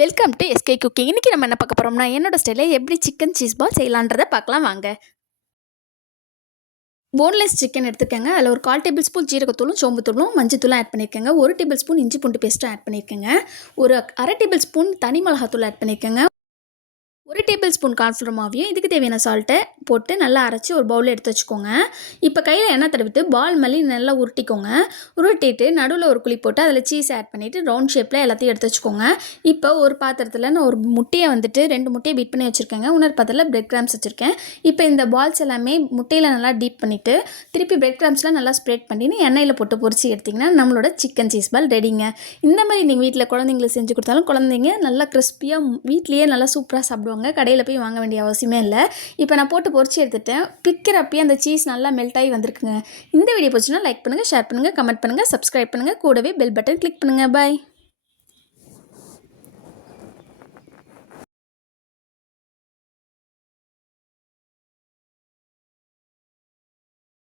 Welcome to SK cooking. இன்றைக்கி நம்ம என்ன பார்க்க போகிறோம்னா, என்னோட ஸ்டைலில் எப்படி சிக்கன் சீஸ் பால் செய்யலான்றதை பார்க்கலாம் வாங்க. போன்லெஸ் சிக்கன் எடுத்துக்கங்க. அதில் ஒரு 1/4 டேபிள் ஸ்பூன் ஜீரகத்தூளும் சோம்புத்தூளும் மஞ்சத்தூளும் ஆட் பண்ணியிருக்கேங்க. 1 டேபிள் ஸ்பூன் இஞ்சி பூண்டு பேஸ்ட்டும் ஆட் பண்ணியிருக்கேங்க. ஒரு 1/2 டேபிள் ஸ்பூன் தனி மிளகாத்தூள் ஆட் பண்ணியிருக்கேங்க. 1 டேபிள் ஸ்பூன் கார்ன்ஃப்ளவர் மாவையும் இதுக்கு தேவையான சால்ட்டை போட்டு நல்லா அரைச்சி ஒரு பவுலில் எடுத்து வச்சுக்கோங்க. இப்போ கையில் எண்ணெய் தடவிட்டு பால் மாதிரி நல்லா உருட்டிக்கோங்க. உருட்டிட்டு நடுவில் ஒரு குழி போட்டு அதில் சீஸ் ஆட் பண்ணிவிட்டு ரவுண்ட் ஷேப்பில் எல்லாத்தையும் எடுத்து வச்சுக்கோங்க. இப்போ ஒரு பாத்திரத்தில் நான் ஒரு முட்டையை 2 முட்டையை பீட் பண்ணி வச்சுருக்கேங்க. இன்னொரு பாத்திரத்தில் பிரெட் கிராம்ஸ் வச்சுருக்கேன். இப்போ இந்த பால்ஸ் எல்லாமே முட்டையில் நல்லா டீப் பண்ணிவிட்டு திருப்பி பிரெட் கிராம்ஸ்லாம் நல்லா ஸ்ப்ரெட் பண்ணிட்டு எண்ணெயில் போட்டு பொரிச்சு எடுத்திங்கன்னா நம்மளோட சிக்கன் சீஸ் பால் ரெடிங்க. இந்த மாதிரி நீங்கள் வீட்டில் குழந்தைங்களுக்கு செஞ்சு கொடுத்தாலும் குழந்தைங்க நல்லா கிறிஸ்பியாக வீட்லேயே நல்லா சூப்பராக சாப்பிடுவாங்க. கடையில் போய் வாங்க வேண்டிய அவசியமே இல்லை. இப்போ நான் போட்டு பொரிச்சு எடுத்துட்டேன். பிக்கிறப்பயே அந்த சீஸ் நல்லா மெல்ட் ஆகி வந்திருக்குங்க. இந்த வீடியோ பிடிச்சுன்னா லைக் பண்ணுங்கள், ஷேர் பண்ணுங்கள், கமெண்ட் பண்ணுங்கள், சப்ஸ்கிரைப் பண்ணுங்கள், கூடவே பெல் பட்டன் கிளிக் பண்ணுங்கள். பாய்.